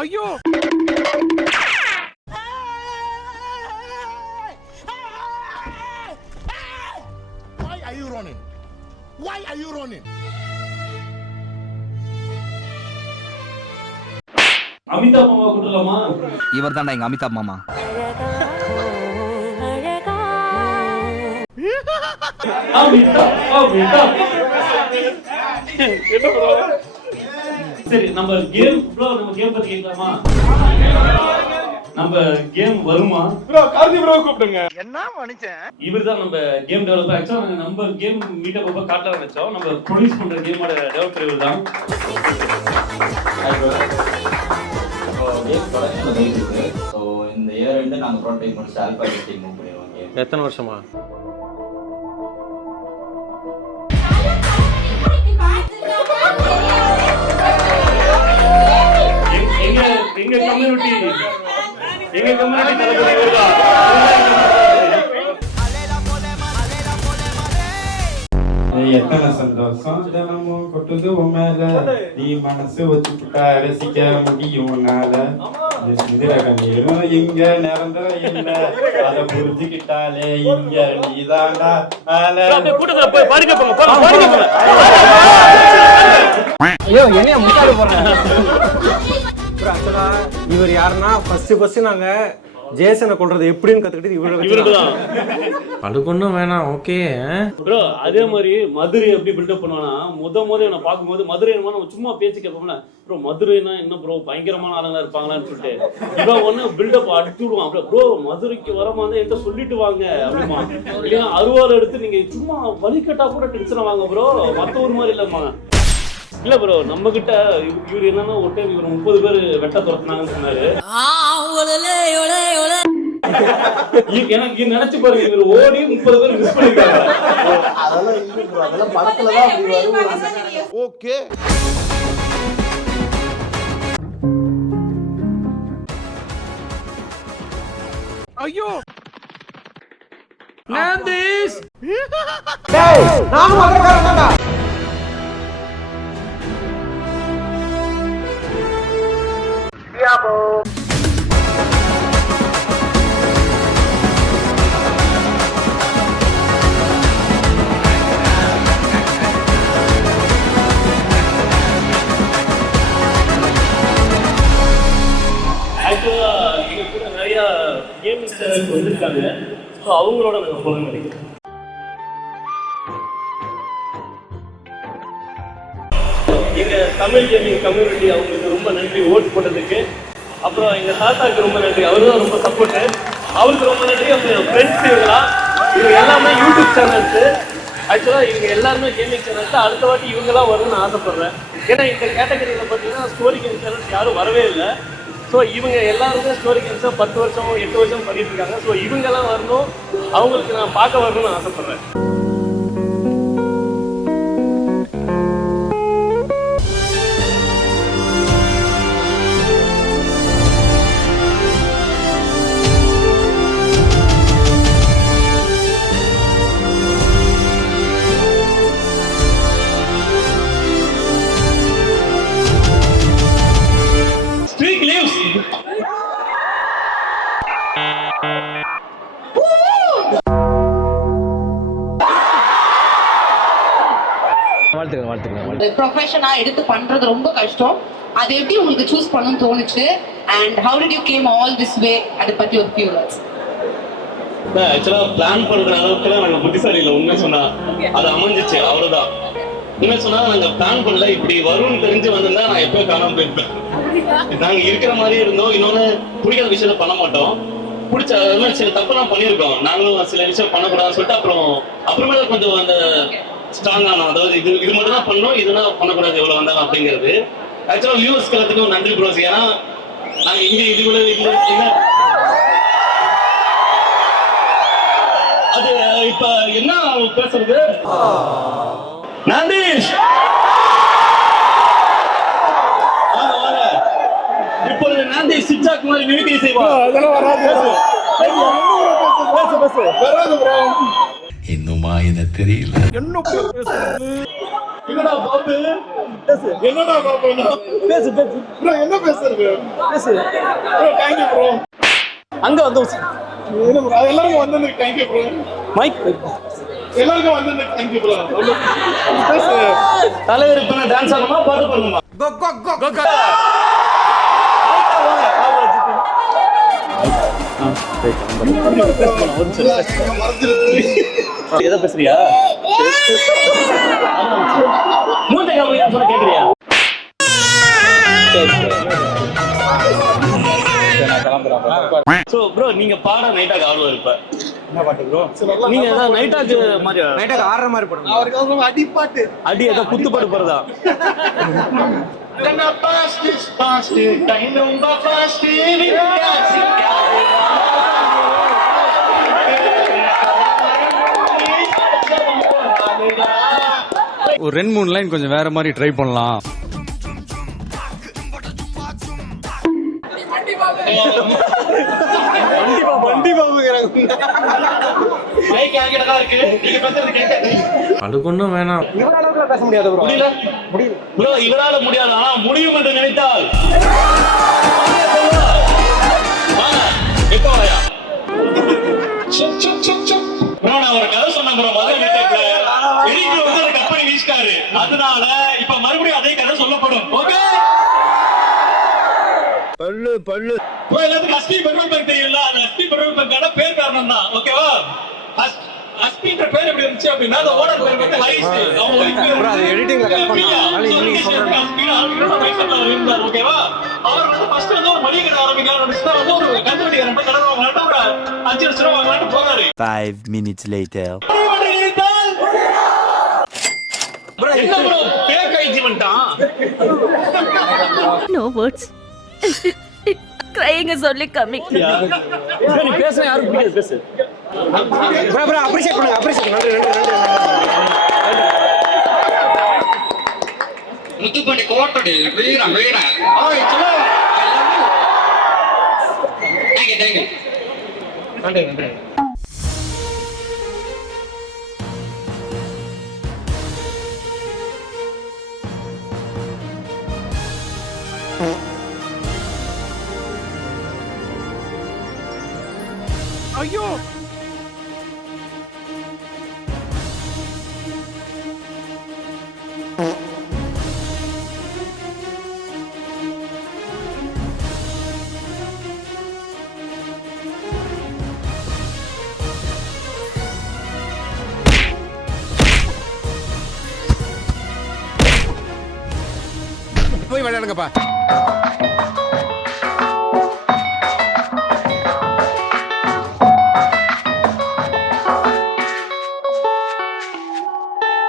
ஐயோ Why are you running? Why are you running? Amitabh மாமா கூட்டலாமா? இவர் தான்டா எங்க அமிதாப் மாமா. சரி நம்ம கேம் ப்ரோ, நம்ம கேம் பத்தி கேட்கலாமா? நம்ம கேம் வருமா ப்ரோ? கார்த்தி ப்ரோ கூப்பிடுங்க. என்ன மனுஷன் இவர்தான் நம்ம கேம் டெவலப்பர். ஆக்சுவலா நம்ம கேம் மீட்டப் அப்ப காட்டலாம் நினைச்சோம். நம்ம ப்ரொடியூஸ் பண்ற கேமோட டெவலப்பர் இவர்தான். கேம் ப்ரொடக்ஷன்ல போயிட்டு இருக்கு. ஸோ இந்த இயர் வந்து நாங்கள் ப்ரோட்டோடைப் முடிச்சு ஆல்பா டெஸ்டிங் மூவ் பண்ணிடுவோம். கேம் எத்தனை வருஷமா? எங்க கம்யூனிட்டி தரப்புல இவர்தான். எத்தனை சந்தோஷம் தினமும் கொட்டுது உன் மேல, நீ மனசு வச்சுக்கிட்டா ரசிக்க முடியும் உன்னால. கண்ணீரும் இங்க நிரந்தர இல்ல, அத புரிஞ்சுக்கிட்டாலே இங்க நீதாண்டா. கூட்டத்துல போய் பாருங்க போங்க. ஐயோ என்னைய முட்டாள போறேன். ஆக்சுவலா இவர் யாருன்னா ஃபர்ஸ்ட் நாங்க ஜேசனை கொல்றது எப்படின்னு கத்துக்கிட்டு இவருதான். அதுக்கு வேணாம். ஓகே ப்ரோ, அதே மாதிரி மதுரை எப்படி பில்டப் பண்ணுவானா, முத என்ன பார்க்கும்போது மதுரை நம்ம சும்மா பேச்சு கேட்போம்ல, ப்ரோ மதுரைனா என்ன ப்ரோ பயங்கரமான ஆளுங்களா இருப்பாங்களான்னு சொல்லிட்டு இவன் ஒண்ணு பில்டப் அடிச்சு விடுவான். ப்ரோ மதுரைக்கு வரமா இருந்தா என்கிட்ட சொல்லிட்டு வாங்க அப்படிமா, இல்லைன்னா அருவாள் எடுத்து நீங்க சும்மா வலிக்கட்டா கூட டென்ஷன் வாங்க ப்ரோ, மத்த ஊர் மாதிரி இல்லம்மா. இல்ல ப்ரோ, நம்ம கிட்ட இவர் என்னன்னா ஒரு டைம் இவர் 30 பேர் வெட்ட துரத்துனாங்கன்னு சொன்னாரு. எனக்கு நினைச்சு பாருங்க, இவர் ஓடி 30 பேர் மிஸ் பண்ணிருக்காங்க. அதெல்லாம் படத்துல தான் அப்படி வரும். ஓகே ஐயோ நாந்தீஸ் டேய் நான் மதுரக்காரன்டா. ஆக்சுவலா எங்க கூட நிறைய கேமிங் சேனல்ஸ் வந்திருக்காங்க. ஸோ அவங்களோட நாங்கள் போக நினைக்கிறேன். எங்க தமிழ் கேமிங் கம்யூனிட்டி அவங்களுக்கு ரொம்ப நன்றி ஓட்டு போட்டதுக்கு. அப்புறம் எங்க தாத்தாவுக்கு ரொம்ப நன்றி, அவரு தான் ரொம்ப சப்போர்ட்டு. அவருக்கு ரொம்ப நன்றி. அப்புறம் ஃப்ரெண்ட்ஸ் இவங்க எல்லாமே யூடியூப் சேனல்ஸு. ஆக்சுவலா இவங்க எல்லாருமே கேமிங் சேனல்ஸ். அடுத்த வாட்டி இவங்கெல்லாம் வரும்னு ஆசைப்படுறேன். ஏன்னா இந்த கேட்டகரியில் பார்த்தீங்கன்னா ஸ்டோரி கேம் சேனல்ஸ் யாரும் வரவே இல்லை. ஸோ இவங்க எல்லாருமே ஸ்டோரி கேம்ஸை 10 வருஷம் 8 வருஷம் பண்ணிட்டு இருக்காங்க. ஸோ இவங்கெல்லாம் வரணும், அவங்களுக்கு நான் பார்க்க வரணும்னு ஆசைப்படுறேன். ப்ரொஃபஷனா எடுத்து பண்றது ரொம்ப கஷ்டம். அது எப்படி உங்களுக்கு சூஸ் பண்ணணும்னு தோணுச்சு? And how did you came all this way? அதை பத்தி ஒரு ஃபியூ வேர்ட்ஸ். ஆக்சுவலா பிளான் பண்ற அளவுக்குலாம் நாங்க புத்திசாலி இல்லை. உண்மை சொன்னா அது அமைஞ்சிச்சு, அவ்வளவுதான். உண்மை சொன்னா நாங்க பிளான் பண்ணல. இப்படி வரும்னு தெரிஞ்சு வந்திருந்தா நான் எப்போ காணாம போயிருப்பேன். நாங்க இருக்கிற மாதிரியே இருந்தோம். இன்னொன்னு பிடிக்காத விஷயத்த பண்ண மாட்டோம். பிடிச்ச சில தப்பெல்லாம் பண்ணியிருக்கோம். நாங்களும் சில விஷயம் பண்ணக்கூடாதுன்னு சொல்லிட்டு அப்புறமேல கொஞ்சம் அந்த ஸ்ட்ராங் ஆனோம். அதாவது இது மட்டும் தான் பண்ணணும், இதெல்லாம் பண்ணக்கூடாது எவ்வளவு வந்தாலும் அப்படிங்கிறது. ஆக்சுவலா வியூவர்ஸ் எல்லாத்துக்கும் நன்றி ப்ரோஸ். ஏன்னா நாங்க இங்க இதுக்குள்ள அது இப்ப என்ன பேசுறது நாந்தீஷ் இப்பொழுது நாந்தீஷ் சிக்ஸாக் மாதிரி மிமிக்ரி செய்வார். அதெல்லாம் வராது. இன்னுமா இத தெரியல. என்னடா பாபு என்னடா பாப்போம் பேசு பேசு ப்ரோ என்ன பேசுறது பேசு ப்ரோ தேங்க் யூ ப்ரோ அங்க வந்து என்ன ப்ரோ எல்லாரும் வந்ததுக்கு தேங்க் யூ ப்ரோ மைக் எல்லாருக்கும் வந்ததுக்கு தேங்க் யூ ப்ரோ பேசு தலைவர் இப்ப டான்ஸ் ஆடணுமா பாட்டு பாடணுமா எதை பேசுறியா மூட்டை காமியா சொல்ல கேக்குறியா சோ ப்ரோ நீங்க பாட நைட்டாக ஆடுவார் இப்ப என்ன பாட்டு ப்ரோ நீங்க ஏதாவது நைட்டாக்கு மாதிரி நைட்டாக்கு ஆடுற மாதிரி பாடுங்க அவருக்கு அடிப்பாட்டு அடி ஏதோ குத்து பாட்டு போறதா ஒரு 2-3 லைன் கொஞ்சம் வேற மாதிரி ட்ரை பண்ணலாம். அதுக்கு வேணாம். இவரால பேச முடியாது ப்ரோ. முடியல ப்ரோ இவரால முடியாது ஆனா முடியும் என்று நினைத்தால் எப்ப வாயா ப்ரோ நான் ஒரு கதை சொன்னேன் ப்ரோ முதல்ல எடிட்டர் வந்து அதை கட் பண்ணி வீசிட்டாரு அதனால இப்ப மறுபடியும் அதே கதை சொல்லப்படும் ஓகே பல்லு பல்லு ப்ரோ எல்லாத்துக்கும் அஸ்பி பெட்ரோல் பங்க் தெரியும்ல அந்த அஸ்பி பெட்ரோல் பங்கான பேர் காரணம் தான் ஓகேவா அஸ்பின்ற பேர் எப்படி இருந்துச்சு அப்படின்னா அந்த ஓனர் பேர் வந்து ஹரிஷ் அவங்க ப்ரோ அது எடிட்டிங்ல கட் பண்ணா நாளை நீங்க சொல்றேன் ஓகேவா அவர் வந்து ஃபர்ஸ்ட் வந்து ஒரு மளிகை கடை ஆரம்பிக்கலாம்னு நினைச்சா வந்து ஒரு கந்துவட்டி கடை வாங்கலாம்னு ஒரு 5 லட்சம் ரூபாய் வாங்கலாம்னு போறாரு 5 minutes later. ப்ரோ என்ன ப்ரோ பேக் ஐஜி வந்துட்டான் No words. Crying is only coming. நீ பேச யாருக்கு பிடிக்காது பேசு ப்ரோ ப்ரோ அப்ரிஷியேட் பண்ணுங்க அப்ரிஷியேட் நன்றி முத்துப்பட்டி கோட்டடி வீர வீர ஓய் சலோ தேங்க் யூ நன்றி நன்றி ஐயோ போய் விளையாடுங்கப்பா.